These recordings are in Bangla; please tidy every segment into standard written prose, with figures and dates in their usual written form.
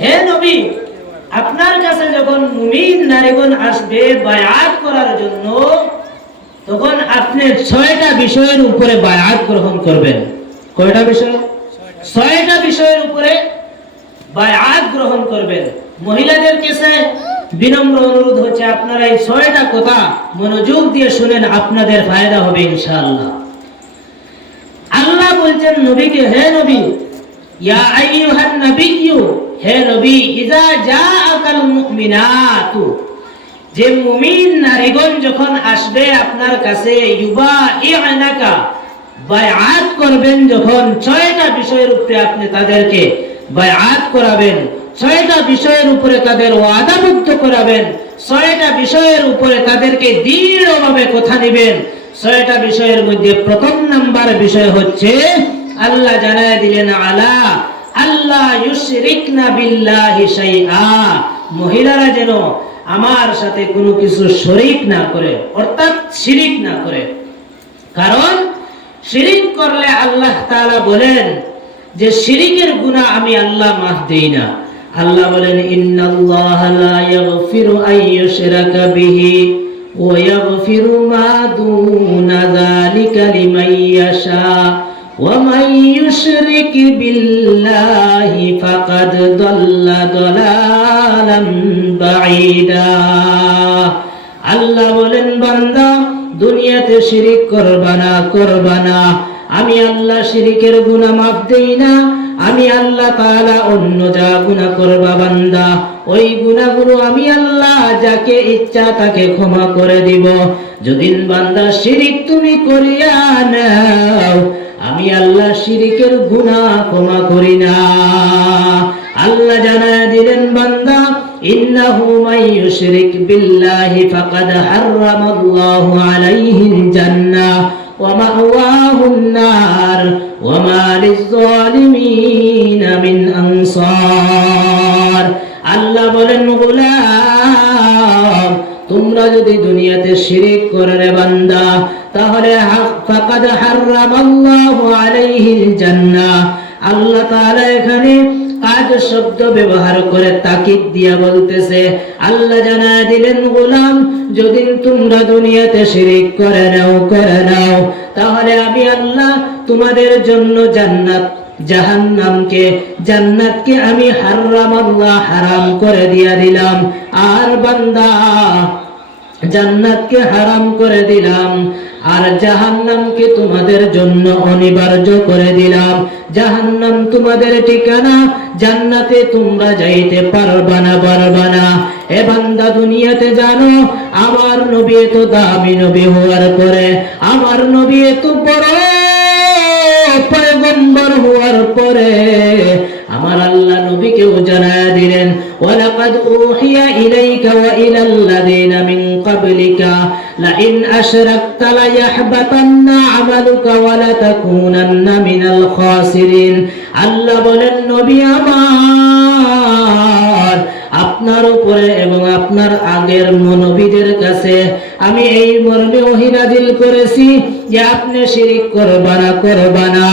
হে নবী, আপনার কাছে যখন মুমিন নারীগণ আসবে বায়াত করার জন্য, তখন আপনি 6টা বিষয়ের উপরে বায়াত গ্রহণ করবেন। কয়টা বিষয়? 6টা বিষয়ের উপরে বায়াত গ্রহণ করবেন। মহিলাদের কাছে বিনম্র অনুরোধ হচ্ছে, আপনারা এই 6টা কথা মনোযোগ দিয়ে শুনেন, আপনাদের ফায়দা হবে ইনশাআল্লাহ। আল্লাহ বলছেন নবীকে, হে নবী, ইয়া আইয়ুহান নাবিয়্যু, হে নবী, ইযা জাআকাল মুমিনাতু, যে মুমিন নারীগণ যখন আসবে আপনার কাছে, ইউবাইআনাকা, বায়াত করবেন যখন, 6টা বিষয়ের উপরে আপনি তাদেরকে বায়াত করাবেন, 6টা বিষয়ের উপরে তাদের ওয়াদাবদ্ধ করাবেন, 6টা বিষয়ের উপরে তাদেরকে দৃঢ়ভাবে কথা নেবেন। 6টা বিষয়ের মধ্যে প্রথম নাম্বার বিষয় হচ্ছে, আল্লাহ জানায় দিলেন, আলা আল্লাহ ইউশরিকনা বিল্লাহি শাইআ, মহিলারা যেন আমার সাথে কোনো কিছু শরীক না করে, অর্থাৎ শিরিক না করে। কারণ শিরিক করলে আল্লাহ তাআলা বলেন যে শিরিকের গুনাহ আমি আল্লাহ মাফ দেই না। আল্লাহ বলেন, ইন্নাল্লাহা লা ইয়াগফিরু আন ইউশরাকা বিহি ওয়া ইয়াগফিরু মা দুনা যালিকা লিমান ইয়াশা ওয়া মান ইউশরিক বিল্লাহি ফাকাদ দাল্লা দালালান বাঈদা। আল্লাহ বলেন, বান্দা, দুনিয়াতে শিরিক করবা না। আমি আল্লাহ শিরিকের গুনাহ মাফ দেই না। আমি আল্লাহ তাআলা অন্য যা গুনাহ করবা বান্দা, ওই গুনাহগুলো আমি আল্লাহ যাকে ইচ্ছা তাকে ক্ষমা করে দিব। যদি বান্দা শিরিক তুমি করিয়া নাও, আমি আল্লাহ শিরিকের গুনাহ ক্ষমা করি না। আল্লাহ জানায় দিলেন, বান্দা, ইন্নাহু মান ইউশরিক বিল্লাহি ফাকাদ হারামাল্লাহু আলাইহিল জান্নাহ ওয়া মাওয়াহুন নার ওয়া মা লিয-যালিমিনা মিন আনসার। আল্লাহ বলেন, গোলাম, তোমরা যদি দুনিয়াতে শিরিক করে রে বান্দা, তাহলে ফাকাদ হারামাল্লাহু আলাইহিল জান্নাহ। আল্লাহ তাআলা এখানে আজ শব্দ ব্যবহার করে তাকিদ দিয়া বলতেছে, আল্লাহ জানায় দিলেন, গোলাম, যদি তোমরা দুনিয়াতে শিরিক করে নাও, তাহলে আমি আল্লাহ তোমাদের জন্য জান্নাতকে আমি হারাম করে দিয়া দিলাম। আর বান্দা, জান্নাতকে হারাম করে দিলাম, আর জাহান্নামকে তোমাদের জন্য অনিবার্য করে দিলাম। জাহান্নাম তোমাদের ঠিকানা, জান্নাতে তোমরা যাইতে পারবা না। এ বান্দা, দুনিয়াতে জানো আমার নবী তো দামি নবী হওয়ার পরে, আমার নবী তো বড় পয়গম্বর হওয়ার পরে, আমার আল্লাহ নবীকেও জানায়া দিলেন, ওয়ালাকাদ উহিয়া ইলাইকা ওয়া ইলাল্লাযিনা মিন ক্বাবলিকা লাইন আশরাকতা লায়াহবাতান্না আমালুকা ওয়া লাতাকুনান্না মিনাল খাসিরিন। আল্লাহ বলেন, নবী আমার, আপনার উপরে এবং আপনার আগের নবীদের কাছে আমি এই মর্মে ওহী নাযিল করেছি যে আপনি শিরিক করবা না।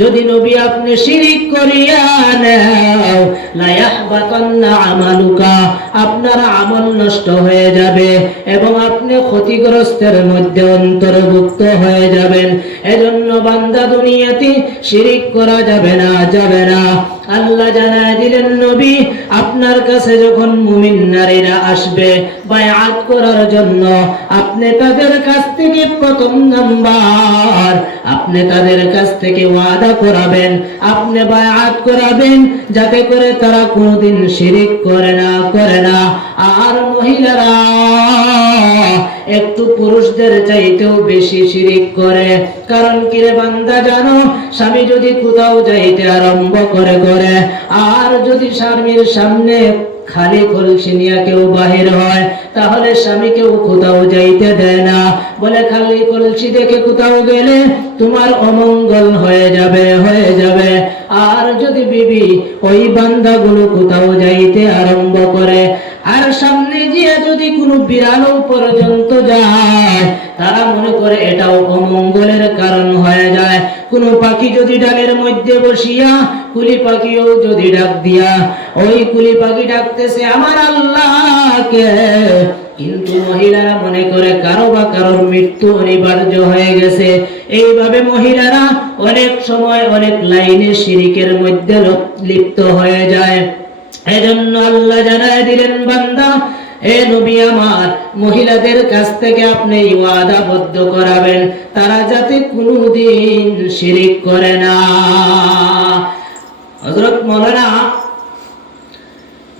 যদি নবী আপনি শিরিক করিয়া নাও, লা ইয়াহবাতান্না আমালুকা, আপনার আমল নষ্ট হয়ে যাবে এবং আপনি ক্ষতিগ্রস্তের মধ্যে অন্তর্ভুক্ত হয়ে যাবেন। এজন্য বান্দা, দুনিয়াতে শিরিক করা যাবে না। আল্লাহ জানায় দিলেন, নবী, আপনার কাছে যখন মুমিন নারীরা আসবে বায়াত করার জন্য, আপনি তাদের কাছ থেকে প্রথম নাম্বার, আপনি তাদের কাছ থেকে ওয়াদা করাবেন, আপনি বায়াত করাবেন, যাতে করে তারা কোনোদিন শিরিক করে না। আর মহিলারা একটু পুরুষদের চাইতেও বেশি শিরিক করে। কারণ কি রে বান্দা, জানো, স্বামী যদি কোথাও যাইতে আরম্ভ করে, আর যদি স্বামীর সামনে খালি কলসি নিয়ে কেউ বাহির হয়, তাহলে স্বামীকেও কোথাও যাইতে দেয় না। বলে, খালি কলসি দেখে কোথাও গেলে তোমার অমঙ্গল হয়ে যাবে। আর যদি বিবি ওই বান্দাগুলো কোথাও যাইতে আরম্ভ করে, আর সামনে গিয়ে যদি কোনো বিড়ালও পর্যন্ত যায়, তারা মনে করে এটাও অমঙ্গলের কারণ হয়ে যায়। কোন পাখি যদি ডালের মধ্যে বসিয়া কুলি পাখিও যদি ডাক দিয়া, ওই কুলি পাখি ডাকতেছে আমার আল্লাহকে, কিন্তু মহিলারা মনে করে কারো বা কারোর মৃত্যু অনিবার্য হয়ে গেছে। এইভাবে মহিলারা অনেক সময় অনেক লাইনে শিরিকের মধ্যে লিপ্ত হয়ে যায়। এজন্য আল্লাহ জানায় দিলেন, বান্দা এ নবী আমার, মহিলাদের কাছ থেকে আপনি ওয়াদাবদ্ধ করাবেন তারা যাতে কোনোদিন শিরিক করে না। হযরত মাওলানা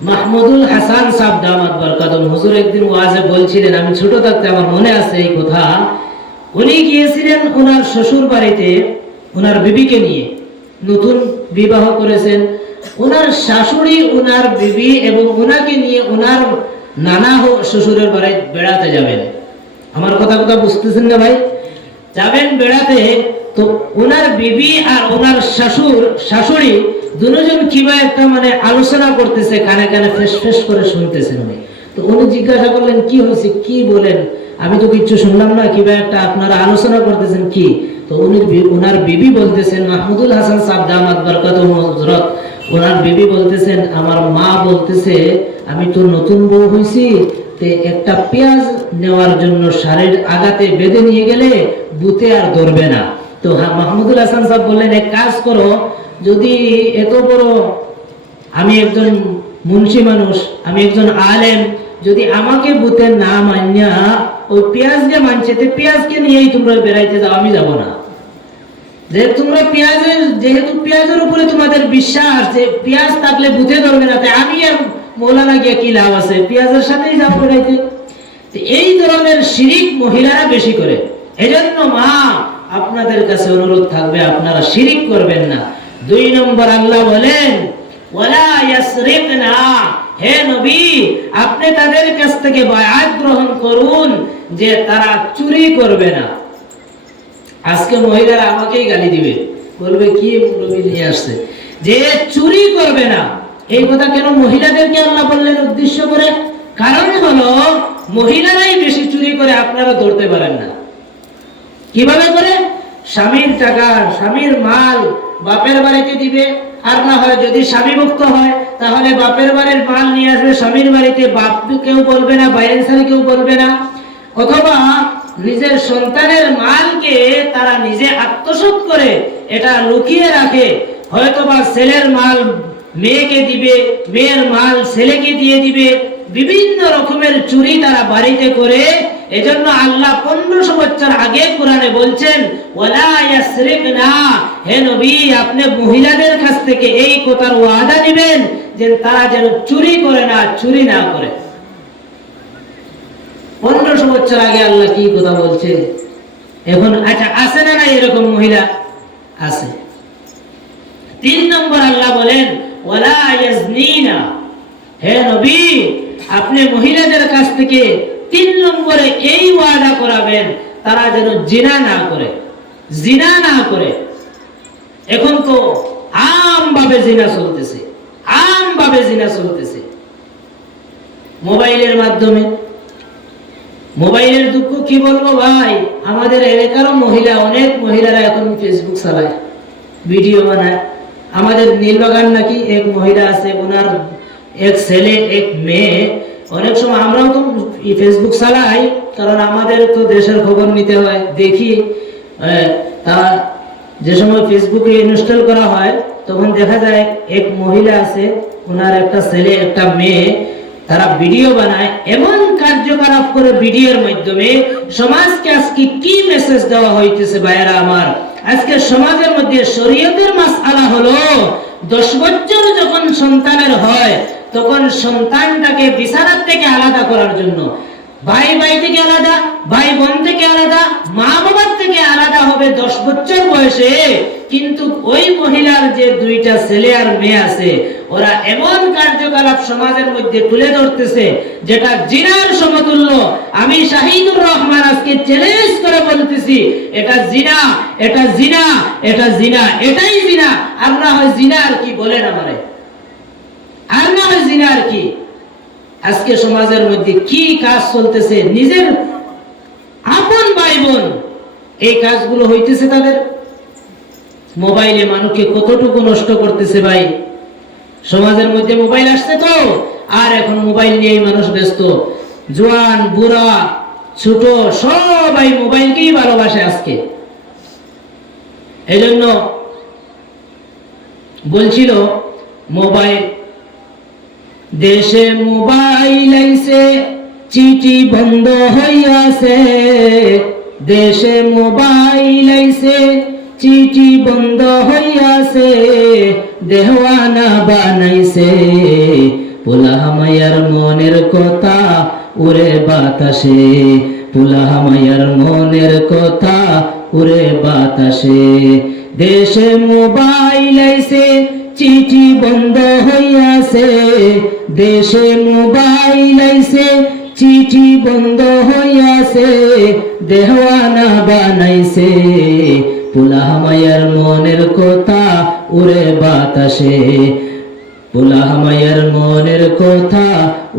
মাহমুদুল হাসান সাহেব দামাত বরকাতুম হুজুর একদিন ওয়াজে বলছিলেন, আমি ছোট থাকতে আমার মনে আছে এই কথা। উনি গিয়েছিলেন ওনার শ্বশুর বাড়িতে ওনার বিবিকে নিয়ে, নতুন বিবাহ করেছেন। ওনার শাশুড়ি, ওনার বিবি এবং ওনাকে নিয়ে ওনার নানা শ্বশুরের বাড়ি বেড়াতে যাবেন। আমার কথা বুঝতেছেন না ভাই? যাবেন বেড়াতে, তো ওনার বিবি আর ওনার শাশুড়ি দুজন কিবা একটা মানে আলোচনা করতেছে, কানে কানে ফেস ফেস করে শুনতেছেন উনি। তো উনি জিজ্ঞাসা করলেন, কি হয়েছে, কি বলেন, আমি তো কিচ্ছু শুনলাম না, কিবা একটা আপনারা আলোচনা করতেছেন কি? তো ওনার বিবি বলতেছেন, মাহমুদুল হাসান সাহেব দামাত বরকাতুহু হযরত, ওনার বিবি বলতেছেন, আমার মা বলতেছে আমি তো নতুন বউ হইছি, তে একটা পেঁয়াজ নেওয়ার জন্য শাড়ির আগাতে বেঁধে নিয়ে গেলে বুতে আর ধরবে না। তো মাহমুদুল হাসান সাহেব বললেন, এক কাজ করো, যদি এত বড়, আমি একজন মুন্সি মানুষ, আমি একজন আলেম, যদি আমাকে বুতে না মানিয়া ওই পেঁয়াজকে মানছে, তে পেঁয়াজকে নিয়েই তোমরা বেড়াইতে যাও, আমি যাব না। যে তোমরা যেহেতু পেঁয়াজের উপরে তোমাদের বিশ্বাস যে পেঁয়াজ থাকলে বুথে ধরবে না, তাই আমি আর মৌলানা গিয়ে কি লাভ আছে, পেঁয়াজের সাথেই যাও বেড়াইতে। এই ধরনের শিরিক মহিলারা বেশি করে। এজন্য মা, আপনাদের কাছে অনুরোধ থাকবে আপনারা শিরিক করবেন না। 2 নম্বর আল্লাহ বলেন, ওয়ালা ইয়াসরিকনা, হে নবী আপনি তাদের কাছ থেকে বায়াত গ্রহণ করুন যে তারা চুরি করবে না। আজকে মহিলারা আমাকেই গালি দিবে, বলবে কি নবী নিয়ে আসছে যে চুরি করবে না। এই কথা কেন মহিলাদেরকে আল্লাহ বললেন উদ্দেশ্য করে? কারণ হলো মহিলারাই বেশি চুরি করে, আপনারা ধরতে পারেন না। কিভাবে করে? স্বামীর টাকা, স্বামীর মাল বাপের বাড়িতে দিবে, আর না হয় যদি স্বামী মুক্ত হয় তাহলে বাপের বাড়ির মাল নিয়ে আসবে স্বামীর বাড়িতে, বাপ কেউ বলবে না, বাইরের সাথে কেউ বলবে না। অথবা নিজের সন্তানের মালকে তারা নিজে আত্মসাৎ করে এটা লুকিয়ে রাখে, হয়তোবা ছেলের মাল মেয়েকে দিবে, মেয়ের মাল ছেলেকে দিয়ে দিবে, বিভিন্ন রকমের চুরি তারা বাড়িতে করে। এজন্য আল্লাহ 1500 বছর আগে কোরআনে বলছেন, ওয়ালা ইয়াসরিকনা, হে নবী আপনি মহিলাদের কাছ থেকে এই কথার ওয়াদা নেবেন যে তারা যেন চুরি করে না, চুরি না করে। 1500 বছর আগে আল্লাহ কি কথা বলছে। এখন আচ্ছা, আছে না না এরকম মহিলা? আছে। 3 নম্বর আল্লাহ বলেন, ওয়ালা ইয়াজনিনা, হে নবী আপনি মহিলাদের কাছ থেকে 3 নম্বরে এই ওয়াদা করাবেন তারা যেন জিনা না করে, জিনা না করে। এখন তো আমভাবে জিনা চলতেছে, আমভাবে জিনা চলতেছে মোবাইলের মাধ্যমে। মোবাইলের দুঃখ কি বলবো ভাই, আমাদের এলাকারও মহিলা, অনেক মহিলারা এখন ফেসবুক চালায়, ভিডিও বানায়। আমাদের নীলবাগান নাকি এক মহিলা আছে, ওনার এক ছেলে এক মেয়ে। অনেক সময় আমরাও তো ফেসবুক চালাই, কারণ আমাদের তো দেশের খবর নিতে হয়, দেখি। তারা যে সময় ফেসবুকে ইনস্টল করা হয় তখন দেখা যায় এক মহিলা আছে, ওনার একটা ছেলে একটা মেয়ে, তারা ভিডিও বানায়, এমন কার্যকলাপ করে ভিডিওর মাধ্যমে সমাজকে আজকে কি মেসেজ দেওয়া হইতেছে ভাইয়েরা আমার। আজকে সমাজের মধ্যে শরীয়তের মাসআলা হলো 10 বছর যখন সন্তানের হয় তখন সন্তানটাকে বিছানার থেকে আলাদা করার জন্য, ভাই ভাই থেকে আলাদা, ভাই বোন থেকে আলাদা, মা বাবার থেকে আলাদা হবে 10 বছর বয়সে। কিন্তু ওই মহিলার যে 2টা ছেলে আর মেয়ে আছে, ওরা এমন কার্যকলাপ সমাজের মধ্যে তুলে ধরতেছে যেটা জিনার সমতুল্য। আমি শাহিদুর রহমান আজকে চ্যালেঞ্জ করে বলতেছি, এটা জিনা, এটা জিনা, এটা জিনা, এটাই জিনা। আর না হয় জিনা আর কি বলেন আমারে, আর না হয় জিনা আর কি। আজকে সমাজের মধ্যে কি কাজ চলতেছে, নিজের আপন ভাই বোন এই কাজগুলো হইতেছে তাদের। মোবাইলে মানুষকে কতটুকু নষ্ট করতেছে ভাই। সমাজের মধ্যে মোবাইল আসছে তো, আর এখন মোবাইল নিয়েই মানুষ ব্যস্ত। জোয়ান বুড়া ছোট সবাই মোবাইলকেই ভালোবাসে আজকে। এজন্য বলছিল মোবাইল, দেশে মোবাইল আইছে চিঠি বন্ধ হইয়াছে, দেশে মোবাইল আইছে চিঠি বন্ধ হইয়াছে, দেওয়ানা বানাইছে পোলা মায়ার মনের কথা উড়ে বাতাসে, পোলা মায়ার মনের কথা উড়ে বাতাসে। দেশে মোবাইল আইছে চিঠি বন্ধ হইয়াছে, দেশে মোবাইল আইছে চিঠি বন্ধ হইয়াছে, দেওয়ানা বানাইছে পোলা মায়ার মনের কথা উড়ে বাতাসে, পোলা মায়ার মনের কথা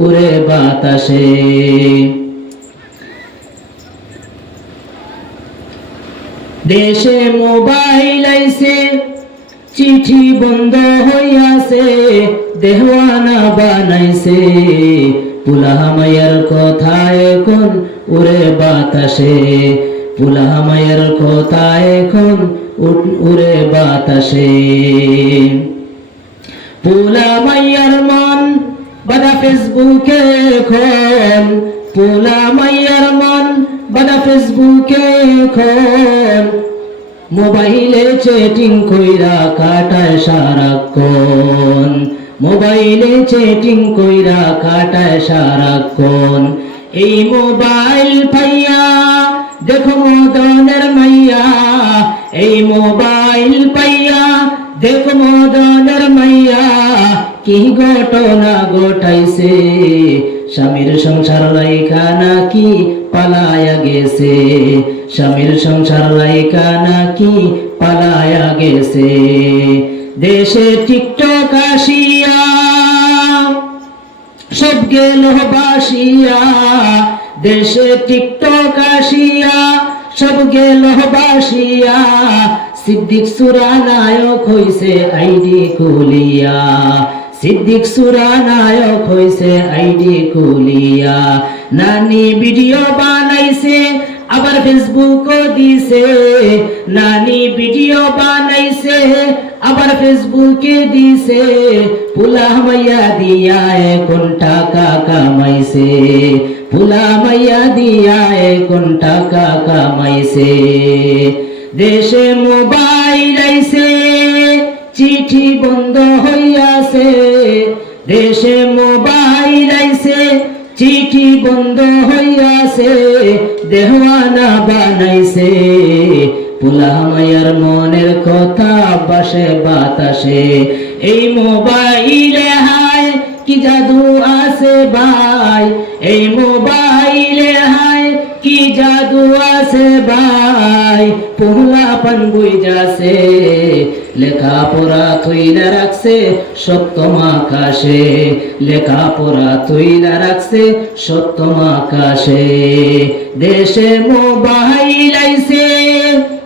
উড়ে বাতাসে। দেশে মোবাইল আইছে চিঠি বন্ধ হইয়াছে, দেওয়ানা বানাইছে পোলা মায়ার কথা এখন উড়ে বাতাসে, পোলা মায়ের কথা এখন উড়ে বাতাসে। পোলা মায়ের মন বাদা ফেসবুকে এখন, পোলা মায়ের মন বাদা ফেসবুকে এখন, মোবাইলে চ্যাটিং কইরা কাটায় সারাক্ষণ, মোবাইলে চ্যাটিং কইরা কাটায় সারাক্ষণ। এই মোবাইল পাইয়া দেখো মদনের মাইয়া, এই মোবাইল পাইয়া দেখো মদনের মাইয়া, কি ঘটনা ঘটাইছে স্বামীর সংসার লাইকা নাকি পালায়া গেছে, স্বামীর সংসার লাইকা নাকি পালায়া গেছে। দেশে টিকটক আসিয়া সব গেল বাসিয়া, দেশে টিকটক আসিয়া সব গেল বাসিয়া, সিদ্দিক সুরা নায়ক হইছে আইডি খুলিয়া, সিদ্দিক সুরা নায়ক হইছে আইডি খুলিয়া। নানি ভিডিও বানাইছে আবার ফেসবুকও দিছে, নানি ভিডিও বানাইছে আবার ফেসবুকে দিছে, পোলা মাইয়া দিয়া এখন টাকা কামাইছে, পোলা মাইয়া দিয়া এখন টাকা কামাইছে। দেশে মোবাইল আইছে চিঠি বন্ধ হইয়াছে, দেশে মোবাইল আইছে চিঠি বন্ধ হইয়াছে, দেওয়ানা বানাইছে পোলা মায়ার মনের কথা বাসে বাতাসে। এই মোবাইলে হায় কি জাদু আছে ভাই, এই মোবাইলে হায় কি জাদু আছে ভাই, পোলা পান বুইজাছে লেখাপড়া থইলা রাখছে সপ্তম আকাশে, লেখাপড়া থইলা রাখছে সপ্তম আকাশে। দেশে মোবাইল আইছে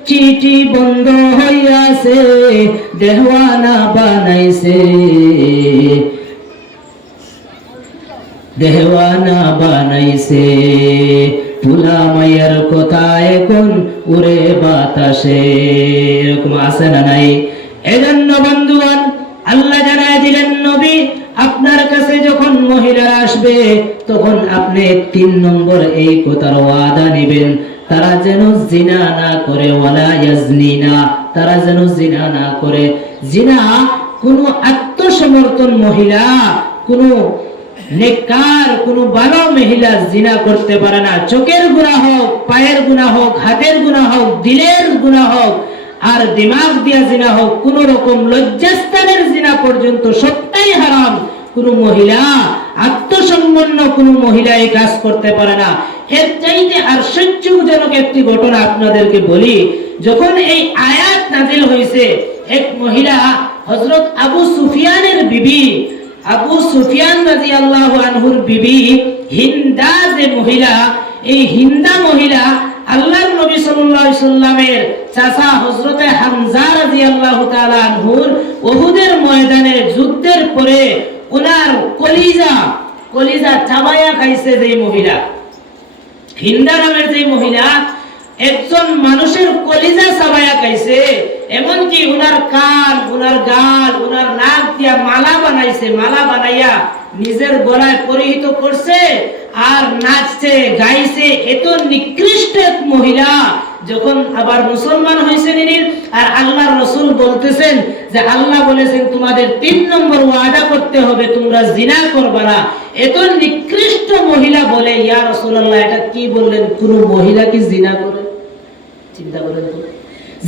চিঠি বন্ধ হইয়াছে, দেওয়ানা বানাইছে, দেওয়ানা বানাইছে পোলা মায়ের কথা এখন উড়ে বাতাসে। এরকম আছে না নাই? এজন্য বন্ধুগণ আল্লাহ জানায় দিলেন নবী আপনার কাছে যখন মহিলারা আসবে তখন আপনি 3 নম্বর এই কথার ওয়াদা নেবেন, তারা যেন জিনা না করে, ওয়ালা ইয়াজনিনা, তারা যেন জিনা না করে। জিনা কোনো আত্মসমর্থন মহিলা, কোনো নেককার, কোনো ভালো মহিলা জিনা করতে পারে না। চোখের গুনাহ হোক, পায়ের গুনাহ হোক, হাতের গুনাহ হোক, দিলের গুনাহ হোক, আর দিমাগ দিয়া জিনা হোক, কোন রকম লজ্জাস্থানের জিনা পর্যন্ত সবটাই হারাম। কোন মহিলা, আত্মসম্পন্ন কোন মহিলা এই কাজ করতে পারে না। এর চাইতে আশ্চর্যজনক একটি ঘটনা আপনাদেরকে বলি। যখন এই আয়াত নাযিল হয়েছে, এক মহিলা হযরত আবু সুফিয়ানের বিবি, আবু সুফিয়ান রাদিয়াল্লাহু আনহুর বিবি হিন্দা যে মহিলা, এই হিন্দা মহিলা আল্লাহর নবী রাসূলুল্লাহ সাল্লাল্লাহু আলাইহি ওয়াসাল্লামের চাচা হযরতে হামজা রাদিয়াল্লাহু তাআলা আনহুর উহুদের ময়দানে যুদ্ধের পরে ওনার কলিজা চাবায়া খাইছে যে মহিলা, হিন্দা নামের যে মহিলা একজন মানুষের কলিজা চাবায়া খাইছে, এমনকি ওনার কান, ওনার গাল, ওনার নাক দিয়া মালা বানাইছে, মালা বানাইয়া নিজের গলায় পরিহিত করছে আর নাচছে গাইছে। এত নিকৃষ্ট এক মহিলা যখন আবার মুসলমান হয়েছে নিনির, আর আল্লাহর রাসূল বলতেছেন যে আল্লাহ বলেছেন তোমাদের 3 নম্বর ওয়াদা করতে হবে, তোমরা জিনা করবে না। এত নিকৃষ্ট মহিলা বলে, ইয়া রাসূলুল্লাহ এটা কি বললেন, কোন মহিলা কি জিনা করে? চিন্তা করেন তো,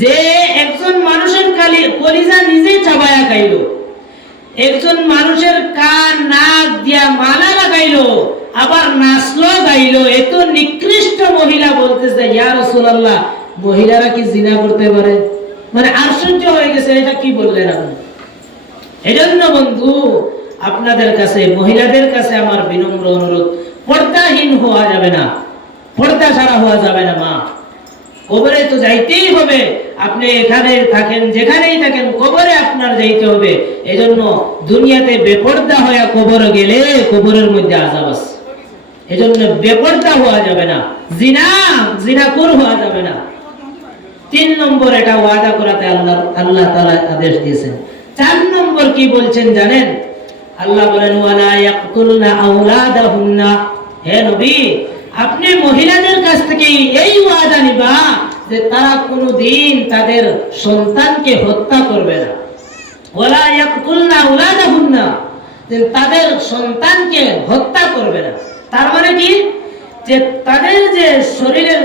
যে একজন মানুষের কলিজা নিজে চাবায়া খাইলো, একজন মানুষের কান নাক দিয়া মালা লাগাইলো, আবার নাচলো গাইলো। এত নিকৃষ্ট মহিলা বলতেছে ইয়া রাসূলুল্লাহ মহিলারা কি জিনা করতে পারে? মানে আশ্চর্য হয়ে গেছে, এটা কি বললেন আপনি? এজন্য বন্ধু আপনাদের কাছে, মহিলাদের কাছে আমার বিনম্র অনুরোধ, পর্দাহীন হওয়া যাবে না, পর্দা ছাড়া হওয়া যাবে না। মা, কবরে তো যাইতেই হবে, আপনি এখানে থাকেন যেখানেই থাকেন কবরে আপনার যাইতে হবে। এজন্য দুনিয়াতে বেপর্দা হয়ে কবরে গেলে কবরের মধ্যে আযাব আছে। এজন্য বেপর্দা হওয়া যাবে না, জিনাকুর হওয়া যাবে না। 3 নম্বর এটা ওয়াদা করাতে আল্লাহ তাআলা আদেশ দিয়েছেন। 4 নম্বর কি বলছেন জানেন? আল্লাহ বলেন ওয়ালা ইয়াকতুলনা আওলাদাহুন্না, হে নবী আপনি মহিলাদের কাছ থেকে এই ওয়াদা নিবা যে তারা কোনদিন তাদের সন্তানকে হত্যা করবে না। ওয়ালা ইয়াকতুলনা আওলাদাহুন্না, তাদের সন্তানকে হত্যা করবে না। তার মানে কি, যে তাদের যে শরীরের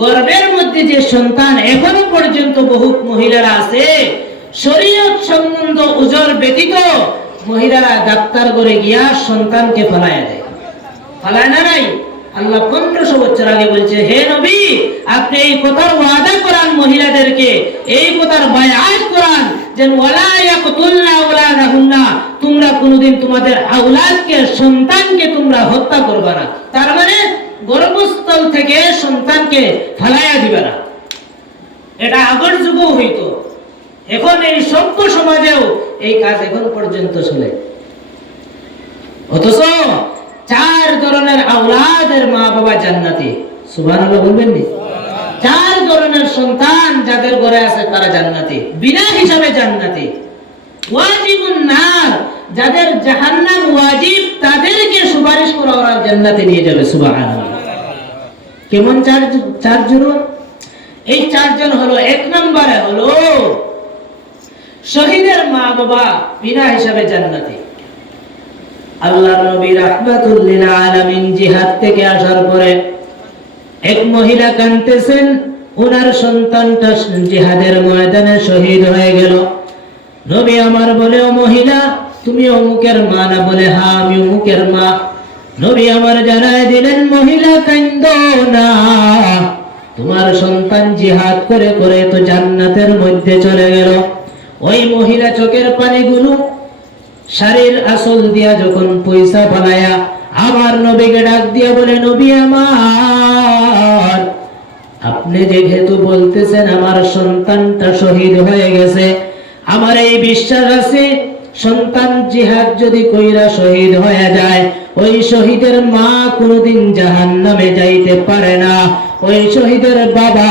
গর্ভের মধ্যে যে সন্তান এখনো পর্যন্ত বহু মহিলারা আছে, শরীয়ত সম্বন্ধ উজর ব্যতীত মহিলারা ডাক্তার করে গিয়া সন্তানকে ফলায়া দেয়। ফলায় না নাই? আল্লাহ 1500 বছর আগে বলছে হে নবী আপনি এই কথার ওয়াদা করান মহিলাদেরকে, এই কথার বায়াত করান যে ওয়ালা ইয়াকতুলনা আওলাদাহুন্না, তোমরা কোনদিন তোমাদের আওলাদকে, সন্তানকে তোমরা হত্যা করবে না। তার মানে গর্ভস্থল থেকে সন্তানকে ফলায়া দিবে না। এটা আগের যুগেও হইতো, এখন এই সভ্য সমাজেও এই কাজ এখন পর্যন্ত চলে। অথচ 4 ধরনের আওলাদের মা বাবা জান্নাতি। সুবহানাল্লাহ বলবেন নি? 4 ধরনের সন্তান যাদের ঘরে আছে তারা জান্নাতি, বিনা হিসাবে জান্নাতি। ওয়াজিবুন নার, যাদের জাহান্নাম ওয়াজিব তাদেরকে সুপারিশ করে ওরা জান্নাতে নিয়ে যাবে। সুবহানাল্লাহ। কেমন 4 জন? এই 4 জন হলো, 1 নম্বরে হলো শহীদের মা বাবা বিনা হিসাবে জান্নাতি। আল্লাহর নবী রাহমাতুল লিল আলামিন জিহাদ থেকে আসার পরে এক মহিলা কাঁদতেছেন, ওনার সন্তানটা জিহাদের ময়দানে শহীদ হয়ে গেল। নবী আমার বলে, ও মহিলা তুমি অমুকের মা না? বলে হ্যাঁ আমি অমুকের মা। নবী আমার জানায় দিলেন মহিলা কাঁদো না, তোমার সন্তান জিহাদ করে করে তো জান্নাতের মধ্যে চলে গেল। ওই মহিলা চোখের পানিগুলো শাড়ির আঁচল দিয়া যখন পয়সা ফলায়া আমার নবীকে ডাক দিয়া বলে, নবী আমার আপনি যেহেতু বলতেছেন আমার সন্তানটা শহীদ হয়ে গেছে, আমার এই বিশ্বাস আছে সন্তান জিহাদ যদি কইরা শহীদ হয়ে যায় ওই শহীদের মা কোনদিন জাহান্নামে যাইতে পারে না, ওই শহীদের বাবা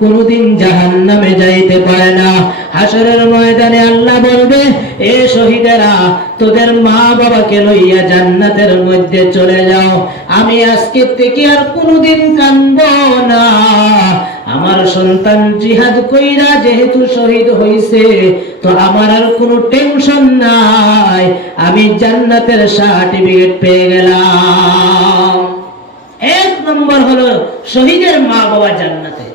কোনদিন জাহান্নামে যাইতে পারে না। হাসরের ময়দানে আল্লাহ বলবে, এ শহীদেরা তোদের মা বাবাকে লইয়া জান্নাতের মধ্যে চলে যাও, আমি আজকে থেকে আর কোনদিন কাঁদবো না। আমার সন্তান জিহাদ কইরা যেহেতু শহীদ হইছে তো আমার আর কোনো টেনশন নাই, আমি জান্নাতের সার্টিফিকেট পেয়ে গেলাম। 1 নম্বর হলো শহীদের মা বাবা জান্নাতে।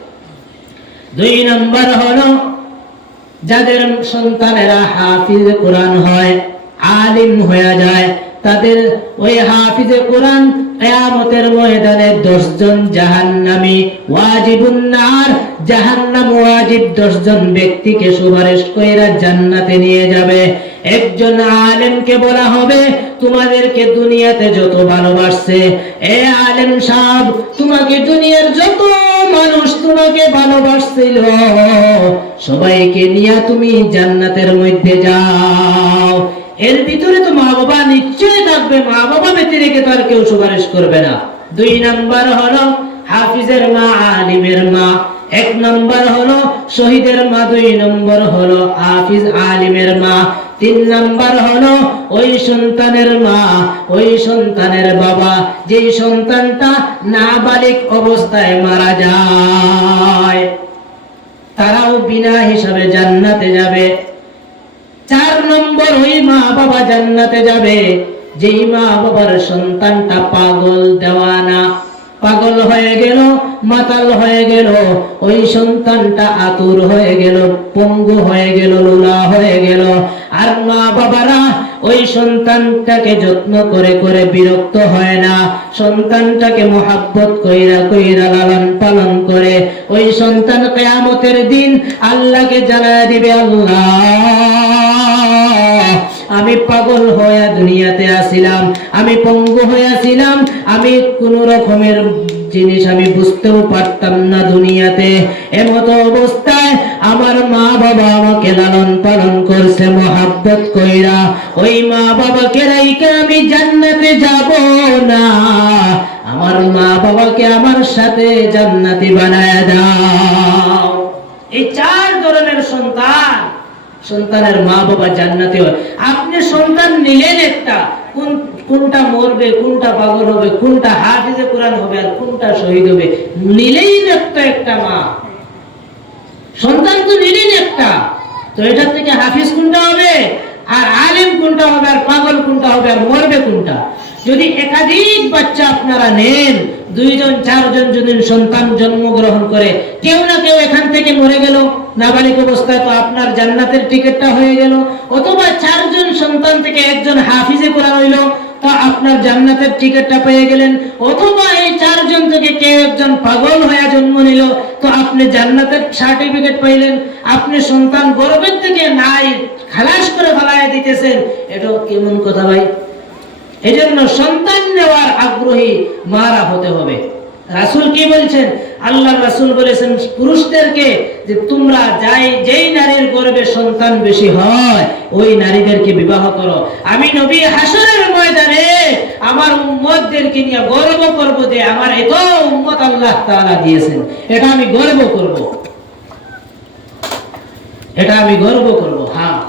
2 নম্বর হলো যাদের সন্তানেরা হাফিজ কোরআন হয়, আলিম হয়ে যায়, তাদের ওই হাফিজে কোরআন কিয়ামতের ময়দানে 10 জন জাহান্নামী ওয়াজিবুন নার, জাহান্নাম ওয়াজিব 10 জন ব্যক্তিকে সুপারিশ কইরা জান্নাতে নিয়ে যাবে। একজন আলেমকে বলা হবে তোমাদেরকে দুনিয়াতে যত ভালোবাসছে, এ আলেম সাহেব তোমাকে দুনিয়ার যত মানুষ তোমাকে ভালোবাসছিল, সবাইকে নিয়ে তুমি জান্নাতের মধ্যে যাও। এর ভিতরে তো মা বাবা নিশ্চয় থাকবে, মা বাবা ব্যতী রেখে তো আর কেউ সুপারিশ করবে না। 2 নাম্বার হলো হাফিজের মা, আলিমের মা। 1 নাম্বার হলো শহীদের মা, 2 নম্বর হলো হাফিজ আলিমের মা, 3 নাম্বার হলো ওই সন্তানের মা, ওই সন্তানের বাবা, যেই সন্তানটা নাবালিগ অবস্থায় মারা যায়, তারাও বিনা হিসাবে জান্নাতে যাবে। 4 নম্বর ওই মা বাবা জান্নাতে যাবে যেই মা বাবার সন্তানটা পাগল, দেওয়ানা, পাগল হয়ে গেল, মাতাল হয়ে গেল, ওই সন্তানটা আতুর হয়ে গেল, পঙ্গু হয়ে গেল, লুলা হয়ে গেল। আর মা বাবারা ওই সন্তানটাকে যত্ন করে করে বিরক্ত হয় না, সন্তানটাকে মোহাব্বত কইরা কইরা লালন পালন করে। ওই সন্তান কিয়ামতের দিন আল্লাহকে জানায় দিবে, আল্লাহ আমি পাগল হয়ে দুনিয়াতে আসিলাম, আমি পঙ্গু হয়ে আসিলাম, আমি কোন রকমের জিনিস আমি বুঝতেও পারতাম না দুনিয়াতে। এমতো অবস্থায় আমার মা বাবা আমাকে লালন পালন করছে মোহাব্বত কইরা, ওই মা বাবাকে রাইখা আমি জান্নাতে যাব না, আমার মা বাবাকে আমার সাথে জান্নাতি বানায় দাও। এই 4 ধরনের সন্তানের মা বাবা জান্নাতি হয়। আপনি সন্তান নিলেন একটা, কোনটা মরবে, কোনটা পাগল হবে, কোনটা হাফিজে কোরআন হবে, আর কোনটা শহীদ হবে, নিলেই একটা মা সন্তান তো নিলেন একটা। তো এটা থেকে হাফিজ কোনটা হবে, আর আলেম কোনটা হবে, আর পাগল কোনটা হবে, আর মরবে কোনটা? যদি একাধিক বাচ্চা আপনারা নেন, 2 জন 4 জন যদি সন্তান জন্মগ্রহণ করে, কেউ না কেউ এখান থেকে মরে গেল নাবালিগ অবস্থায়, তো আপনার জান্নাতের টিকিটটা হয়ে গেল। অথবা 4 জন সন্তান থেকে 1 জন হাফিজে কোরআন হইল, তো আপনার জান্নাতের টিকিটটা পেয়ে গেলেন। অথবা এই 4 জন থেকে কেউ 1 জন পাগল হয়ে জন্ম নিল, তো আপনি জান্নাতের সার্টিফিকেট পাইলেন। আপনি সন্তান গর্ভের থেকে নাই খালাস করে ফেলাইয়া দিতেছেন, এটা কেমন কথা ভাই? এজন্য সন্তান নেওয়ার আগ্রহী মারা হতে হবে। রাসূল কি বলেছেন? আল্লাহর রাসূল বলেছেন পুরুষদেরকে যে তোমরা যেই নারীর গর্ভে সন্তান বেশি হয় ওই নারীদেরকে বিবাহ করো। আমি নবী হাসরের ময়দানে আমার উম্মতদেরকে নিয়ে গর্ব করব যে আমার এত উম্মত আল্লাহ তাআলা দিয়েছেন, এটা আমি গর্ব করব, এটা আমি গর্ব করব। হ্যাঁ,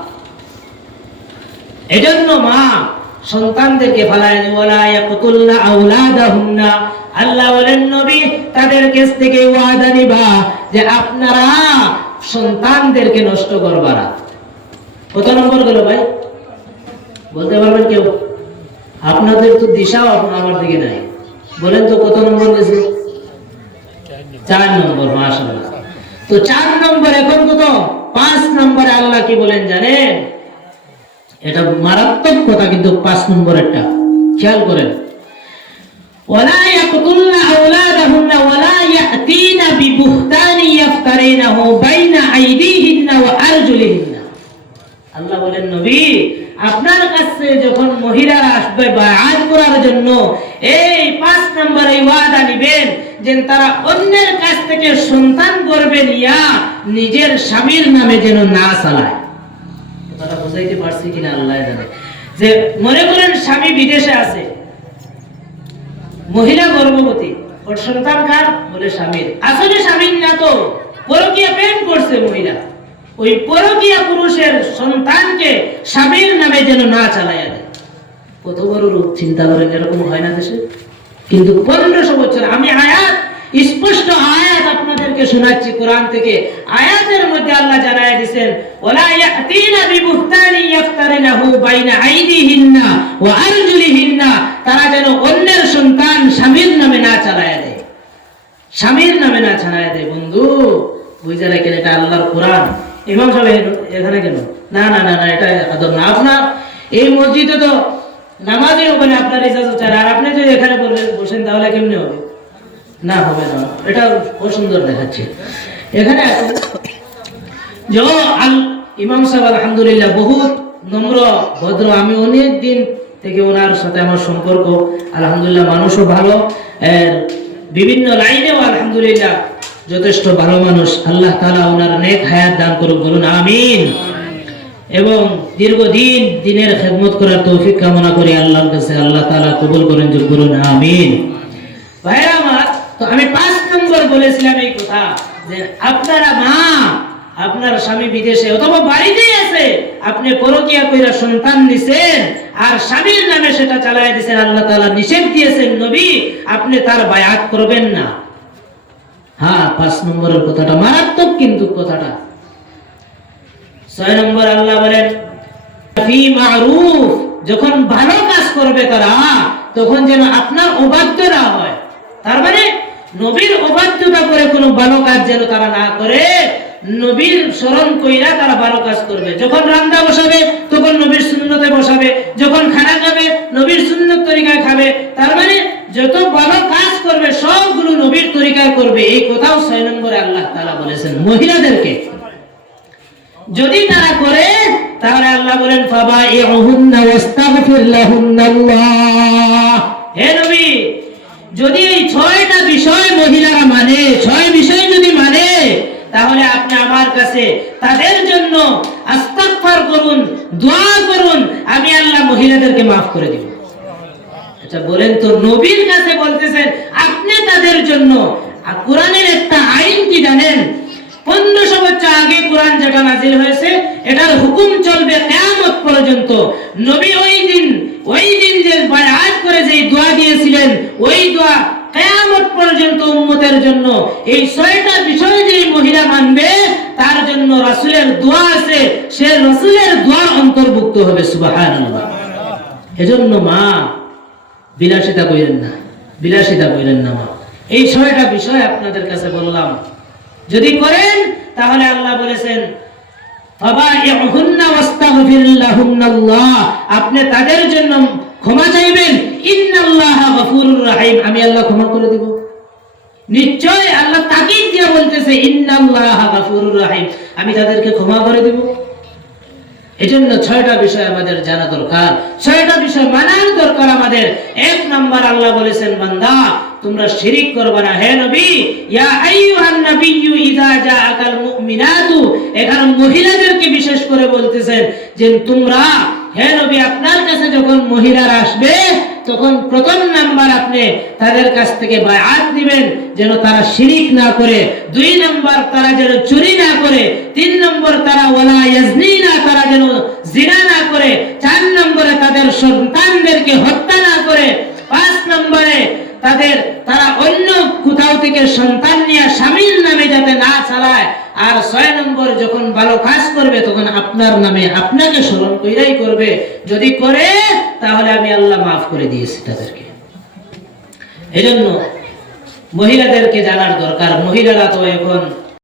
এজন্য মা সন্তানদেরকে ফালায় ওয়ালা ইয়াকতুলনা আওলাদাহুন্না, আল্লাহ বলেন নবী তাদের কাছ থেকে ওয়াদা নিবা যে আপনারা সন্তানদেরকে নষ্ট করবা না। কত নম্বর গেল ভাই বলতে পারবেন কেউ? আপনাদের তো দিশাও আমার দিকে নাই, বলেন তো কত নম্বর গেছে? 4 নম্বর। মাশাআল্লাহ। তো 4 নম্বর এখন কত? 5 নম্বরে আল্লাহ কি বলেন জানেন? এটা মারাত্মক কথা, কিন্তু 5 নম্বরেরটা খেয়াল করেন। ওয়ালা ইয়াকতুলনা আওলাদাহুন্না ওয়ালা ইয়াতিনা বিবুহতানি ইফতারিনাহু বাইনা আইদিহিন্না ওয়া আরজুলিহিন্না। আল্লাহ বলেন নবী আপনার কাছে যখন মহিলারা আসবে বায়াত করার জন্য, এই 5 নম্বরে ওয়াদা নেবেন যে তারা অন্যের কাছ থেকে সন্তান গর্ভে নিয়া নিজের স্বামীর নামে যেন না চালায়। কথা বুঝাইতে পারছি কিনা আল্লাহ জানে। যে মনে করেন স্বামী বিদেশে আছে, মহিলা গর্ভবতী, ওর সন্তান কার? বলে স্বামীর। আসলে স্বামীর না, তো পরকীয়া প্রেম করছে মহিলা, ওই পরকীয়া পুরুষের সন্তানকে স্বামীর নামে যেন না চালাইয়া দেয়। কত বড় রূপ চিন্তা করেন, এরকম হয় না দেশে। কিন্তু 1500 বছর আমি আয়াত, স্পষ্ট আয়াত আপনাদেরকে শোনাচ্ছি কোরআন থেকে। আয়াতের মধ্যে আল্লাহ জানায় দিবেন ওয়ালা ইয়াতিনা বিবুহতানি ইফতারিনাহু বাইনা আইদিহিন্না ওয়া আরজুলিহিন্না, তারা যেন অন্যের সন্তান স্বামীর নামে না চালায়া দেয়, স্বামীর নামে না চালায়া দেয়। বন্ধু বুঝা রাখেন, এটা আল্লাহর কোরআন। ইমাম সাহেব এখানে কেন? না না না না, এটা আদব না। আপনার এই মসজিদে তো নামাজের ওখানে আপনার ইজাজত চাই, আর আপনি যদি এখানে বসেন তাহলে কেমনে হবে? না হবে না, এটা অসুন্দর দেখাচ্ছে। এখানে ইমাম সাহেব আলহামদুলিল্লাহ বহুত নম্র ভদ্র, আমি অনেক দিন থেকে ওনার সাথে আমার সম্পর্ক, আলহামদুলিল্লাহ মানুষও ভালো, বিভিন্ন লাইনেও আলহামদুলিল্লাহ যথেষ্ট ভালো মানুষ, আল্লাহ তাআলা ওনার নেক হায়াত দান করুক, বলুন আমিন। এবং দীর্ঘদিন দিনের খেদমত করার তৌফিক কামনা করি আল্লাহর কাছে, আল্লাহ তাআলা কবুল করেন, বলুন আমিন। ভাইরা আমার, তো আমি 5 নম্বর বলেছিলাম এই কথা যে আপনারা মা, আপনার স্বামী বিদেশে অথবা বাড়িতেই আছে, আপনি পরকিয়া কইরা সন্তান নিছেন আর স্বামীর নামে সেটা চালায় দিয়েছেন, আল্লাহ তাআলা নিষেধ দিয়েছেন নবী, আপনি তার বায়াত করবেন না। হ্যাঁ, 5 নম্বরের কথাটা মারাত্মক, কিন্তু কথাটা 6 নম্বর আল্লাহ বলেন ফি মারুফ, যখন ভালো কাজ করবে তারা, তখন যেন আপনার অবাধ্য না হয়। তার মানে নবীর অবাধ্যতা করে কোনো ভালো কাজ যেন তারা না করে, নবীর স্মরণ কইরা তারা ভালো কাজ করবে। যখন রান্না বসাবে তখন নবীর সুন্নতে বসাবে, যখন খানা খাবে নবীর সুন্নত তরিকায় খাবে। তার মানে যত ভালো কাজ করবে সবগুলো নবীর তরিকায় করবে। এই কথাও 6 নম্বরে আল্লাহ তাআলা বলেছেন মহিলাদেরকে। যদি তারা করে তাহলে আল্লাহ বলেন ফাবাইহুন্না ওয়াস্তাগফির লাহুন্নাল্লাহ। হে নবী, যদি এই 6টা বিষয় মহিলারা মানে, 6 বিষয় যদি মানে, তাহলে আপনি আমার কাছে তাদের জন্য ইস্তিগফার করুন, দোয়া করুন, আমি আল্লাহ মহিলাদেরকে maaf করে দিব। আচ্ছা বলেন তো, নবীর কাছে বলতেছেন আপনি তাদের জন্য। আর কোরআনের একটা আইন কি জানেন? 1500 বছর আগে কোরআন যেটা নাযিল হয়েছে, এটার হুকুম চলবে কিয়ামত পর্যন্ত। নবী ওই দিন যে বায়াত করে যে দোয়া দিয়েছিলেন, ওই দোয়া কিয়ামত পর্যন্ত উম্মতের জন্য। এই 6টা বিষয় যে মহিলা মানবে তার জন্য রাসূলের দোয়া আছে, সে রাসূলের দোয়া অন্তর্ভুক্ত হবে। সুবহানাল্লাহ। এজন্য মা, বিলাসিতা কইরেন না, বিলাসিতা কইরেন না মা। এই 6টা বিষয় আপনাদের কাছে বললাম, যদি করেন তাহলে আল্লাহ বলেছেন ফাবাইহুন্না ওয়াস্তাগফির লাহুন্নাল্লাহ, আপনি তাদের জন্য ক্ষমা চাইবেন। ইন্নাল্লাহা গফুরুর রহিম, আমি আল্লাহ ক্ষমা করে দেব। নিশ্চয় আল্লাহ তাকিদ দিয়ে বলতেছে ইন্নাল্লাহা গফুরুর রহিম, আমি তাদেরকে ক্ষমা করে দেব। এজন্য 6টা বিষয় আমাদের জানা দরকার, 6টা বিষয় মানার দরকার আমাদের। 1 নাম্বার আল্লাহ বলেছেন বান্দা তোমরা শিরিক করবে না। হে নবী, ইয়া আইয়ুহান নাবিয়্যু ইযা জাআকাল মুমিনাতু, এখানে মহিলাদেরকে বিশেষ করে বলতেছেন যে তোমরা, হে নবী, আপনার কাছে যখন মহিলারা আসবে তখন 1ম নাম্বার আপনি তাদের কাছ থেকে বায়াত দিবেন যেন তারা শিরিক না করে, 2 নাম্বার তারা যেন চুরি না করে, 3 নম্বর তারা ওয়ালা ইয়াজনিনা, তারা যেন জিনা না করে, 4 নম্বরে তাদের সন্তানদেরকে হত্যা না করে, 5 নম্বরে তারা অন্য কোথাও থেকে সন্তান নিয়ে স্বামীর নামে যাতে না চালায়, আর 6 নম্বর যখন ভালো কাজ করবে তখন আপনার নামে আপনাকে স্মরণ কইরাই করবে। যদি করে তাহলে আমি আল্লাহ maaf করে দিয়েছি তাদেরকে। এজন্য মহিলাদেরকে জানার দরকার। মহিলারা তো এখন